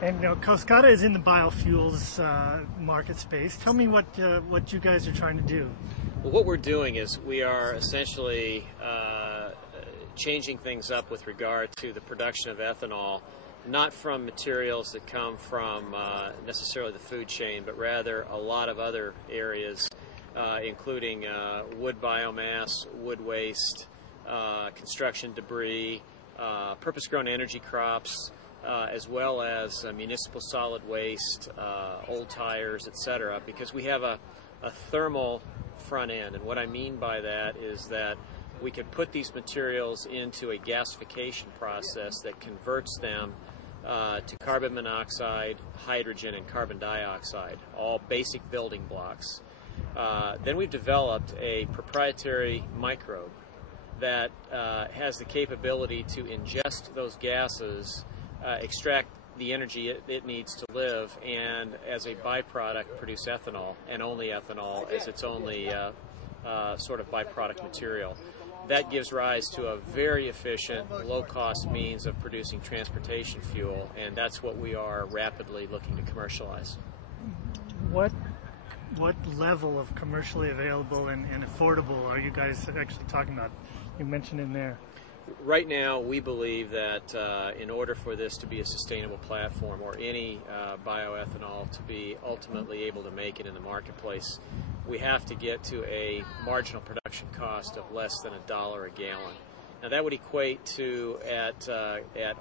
And Coskata is in the biofuels market space. Tell me what you guys are trying to do. Well, what we're doing is we are essentially changing things up with regard to the production of ethanol, not from materials that come from necessarily the food chain, but rather a lot of other areas, including wood biomass, wood waste, construction debris, purpose-grown energy crops, as well as municipal solid waste, old tires, etc., because we have a thermal front end. And what I mean by that is that we can put these materials into a gasification process that converts them to carbon monoxide, hydrogen, and carbon dioxide, all basic building blocks. Then we've developed a proprietary microbe that has the capability to ingest those gases, extract the energy it needs to live, and as a byproduct produce ethanol, and only ethanol as its only sort of byproduct material. That gives rise to a very efficient, low-cost means of producing transportation fuel, and that's what we are rapidly looking to commercialize. What level of commercially available and affordable are you guys actually talking about? You mentioned in there. Right now, we believe that in order for this to be a sustainable platform, or any bioethanol to be ultimately able to make it in the marketplace, we have to get to a marginal production cost of less than $1 a gallon. Now that would equate to, at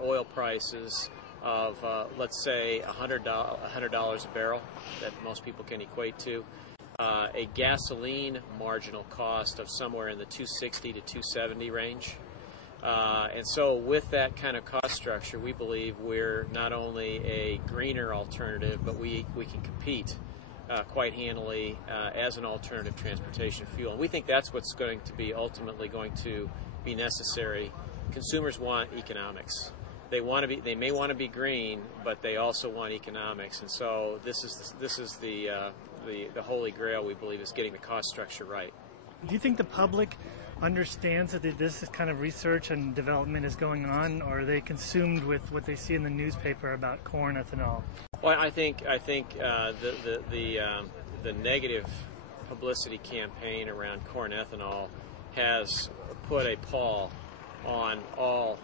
oil prices of, let's say, $100 a barrel, that most people can equate to, a gasoline marginal cost of somewhere in the $2.60 to $2.70 range. And so with that kind of cost structure, we believe we're not only a greener alternative, but we can compete quite handily as an alternative transportation fuel. And we think that's what's going to be ultimately going to be necessary. Consumers want economics. They may want to be green, but they also want economics. And so this is the holy grail, we believe, is getting the cost structure right. Do you think the public understands that this kind of research and development is going on, or are they consumed with what they see in the newspaper about corn ethanol? Well, I think the negative publicity campaign around corn ethanol has put a pall on all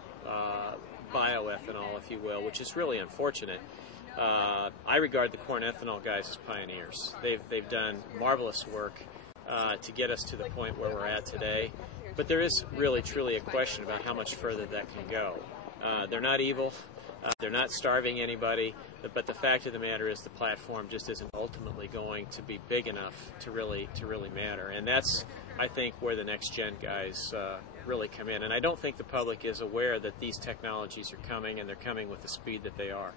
bioethanol, if you will, which is really unfortunate. I regard the corn ethanol guys as pioneers. They've done marvelous work to get us to the point where we're at today. But there is really, truly a question about how much further that can go. They're not evil. They're not starving anybody. But the fact of the matter is the platform just isn't ultimately going to be big enough to really matter. And that's, I think, where the next gen guys really come in. And I don't think the public is aware that these technologies are coming, and they're coming with the speed that they are.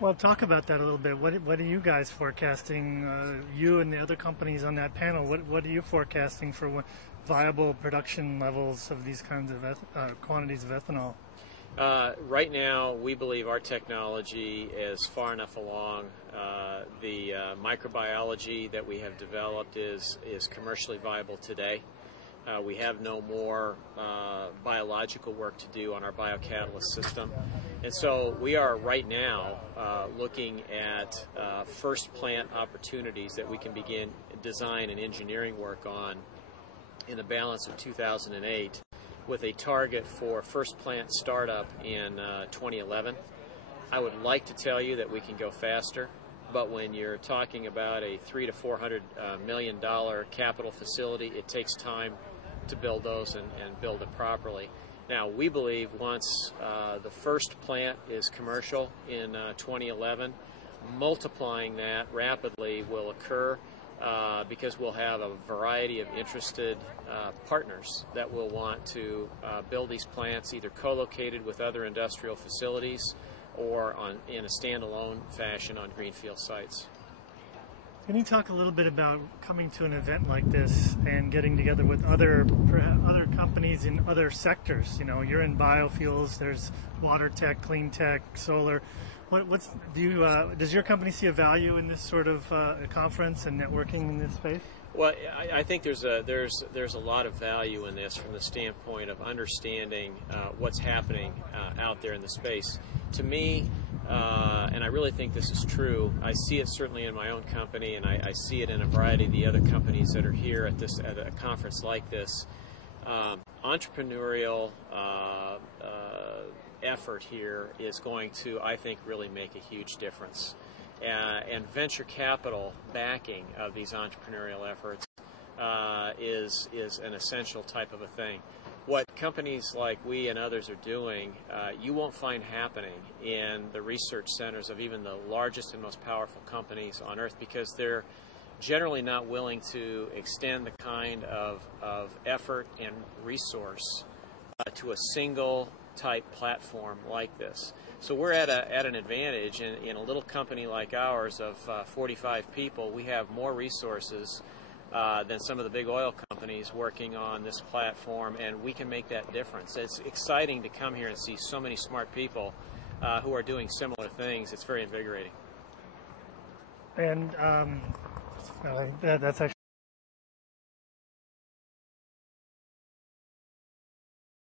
Well, talk about that a little bit. What are you guys forecasting? You and the other companies on that panel. What are you forecasting for viable production levels of these kinds of quantities of ethanol? Right now, we believe our technology is far enough along. The microbiology that we have developed is commercially viable today. We have no more biological work to do on our biocatalyst system. And so we are right now looking at first plant opportunities that we can begin design and engineering work on in the balance of 2008, with a target for first plant startup in 2011. I would like to tell you that we can go faster, but when you're talking about a $300 to $400 million capital facility, it takes time to build those and build it properly. Now, we believe once the first plant is commercial in 2011, multiplying that rapidly will occur because we'll have a variety of interested partners that will want to build these plants either co-located with other industrial facilities or in a standalone fashion on greenfield sites. Can you talk a little bit about coming to an event like this and getting together with other companies in other sectors? You know, you're in biofuels. There's water tech, clean tech, solar. Does your company see a value in this sort of conference and networking in this space? Well, I think there's a lot of value in this from the standpoint of understanding what's happening out there in the space. To me, and I really think this is true. I see it certainly in my own company, and I see it in a variety of the other companies that are here at a conference like this. Entrepreneurial effort here is going to, I think, really make a huge difference. And venture capital backing of these entrepreneurial efforts is an essential type of a thing. What companies like we and others are doing, you won't find happening in the research centers of even the largest and most powerful companies on earth, because they're generally not willing to extend the kind of effort and resource to a single type platform like this. So we're at an advantage in a little company like ours of 45 people. We have more resources than some of the big oil companies working on this platform, and we can make that difference. It's exciting to come here and see so many smart people who are doing similar things. It's very invigorating. And that's actually